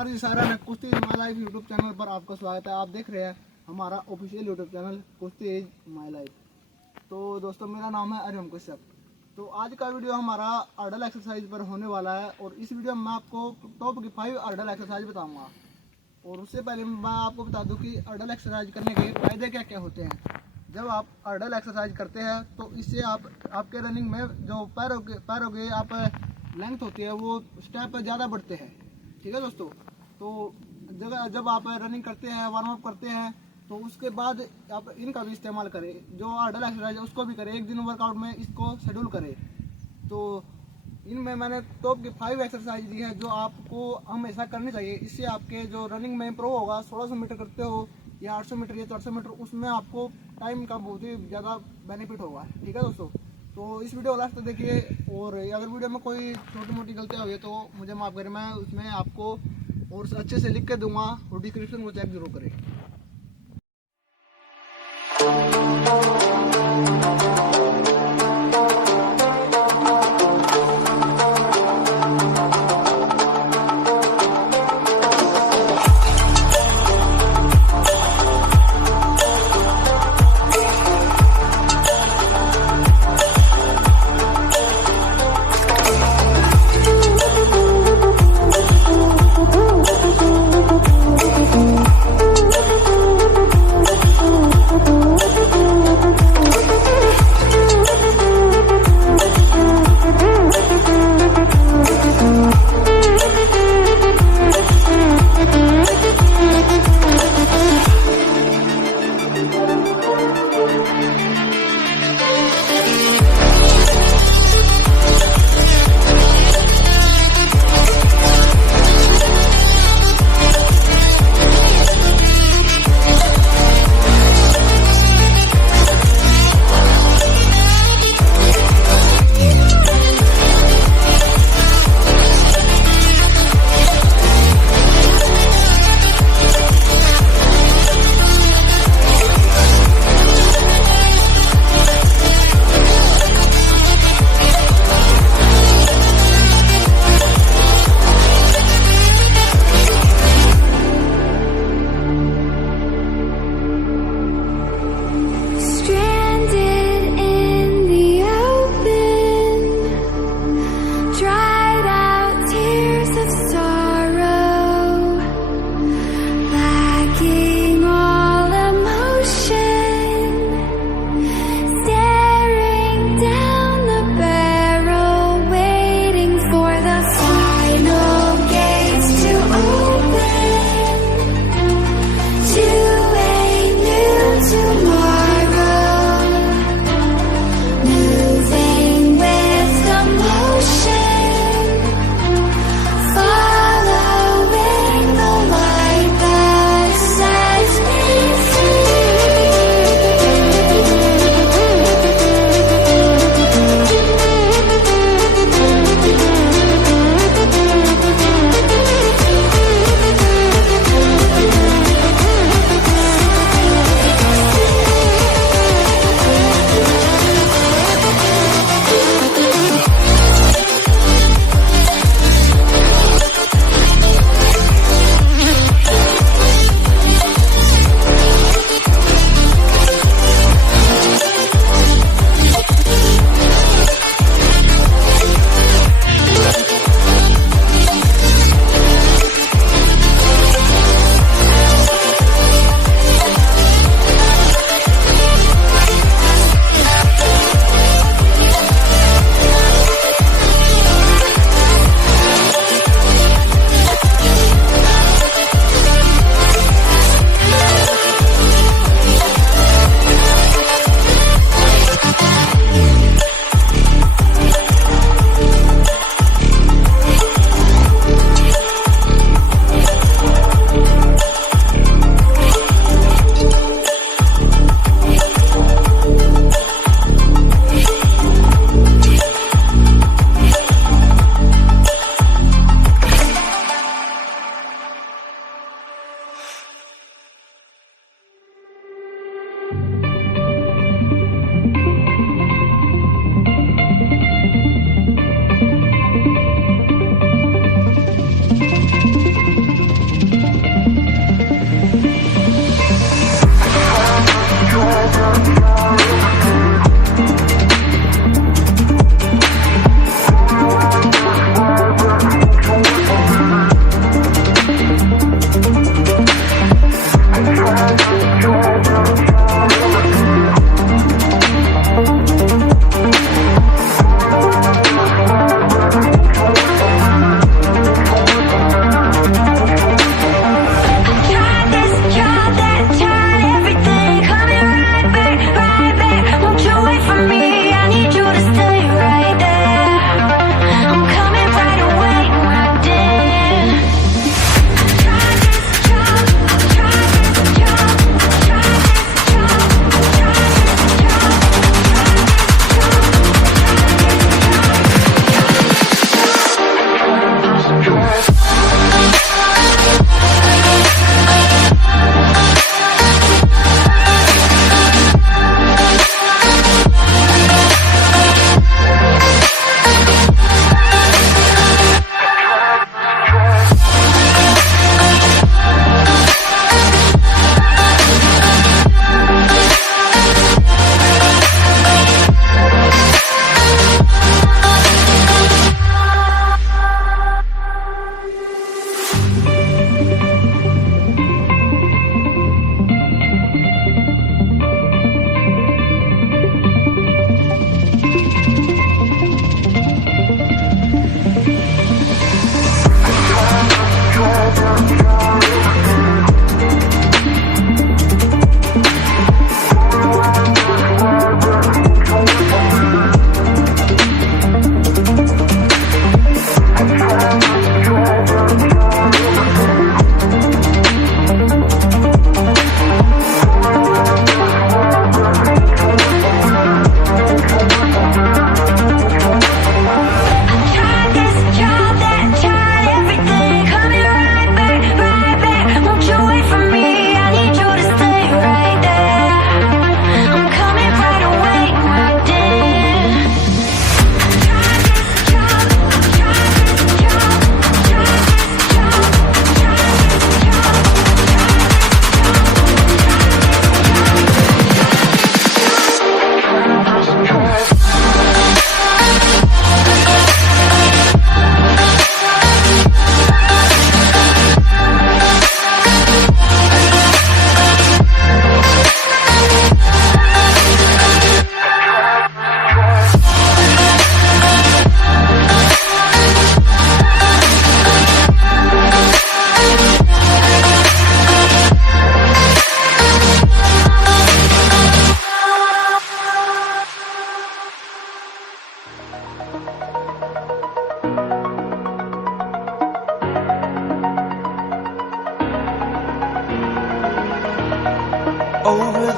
सारा कुश्ती is my life YouTube channel पर आपका स्वागत है। आप देख रहे हैं हमारा ऑफिशियल यूट्यूब चैनल कुश्ती इज माय लाइफ। तो दोस्तों, मेरा नाम है अरियम कश्यप। तो आज का वीडियो हमारा हर्डल एक्सरसाइज पर होने वाला है और इस वीडियो में मैं आपको टॉप की 5 हर्डल एक्सरसाइज बताऊंगा। और उससे पहले मैं आपको बता दूं कि हर्डल एक्सरसाइज करने के फायदे क्या क्या होते हैं। जब आप हर्डल एक्सरसाइज करते हैं तो इससे आपके रनिंग में जो पैरों के आप लेंथ होती है वो स्टेप ज़्यादा बढ़ते हैं। ठीक है दोस्तों, तो जब आप रनिंग करते हैं, वार्म अप करते हैं, तो उसके बाद आप इनका भी इस्तेमाल करें। जो हर्डल एक्सरसाइज है उसको भी करें, एक दिन वर्कआउट में इसको शेड्यूल करें। तो इनमें मैंने टॉप की 5 एक्सरसाइज दी है जो आपको हमेशा करनी चाहिए। इससे आपके जो रनिंग में इम्प्रूव होगा। 1600 मीटर करते हो या 800 मीटर या 400 मीटर, उसमें आपको टाइम का बहुत ही ज़्यादा बेनिफिट होगा। ठीक है दोस्तों, तो इस वीडियो लास्ट तक देखिए। और अगर वीडियो में कोई छोटी मोटी गलतियाँ हुई तो मुझे माफ़ करें, मैं उसमें आपको और अच्छे से लिख के दूंगा और डिस्क्रिप्शन को चेक जरूर करें।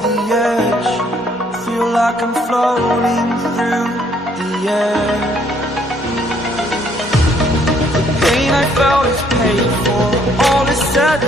the edge. Feel like I'm floating through the air. The pain I felt is paid for. All is said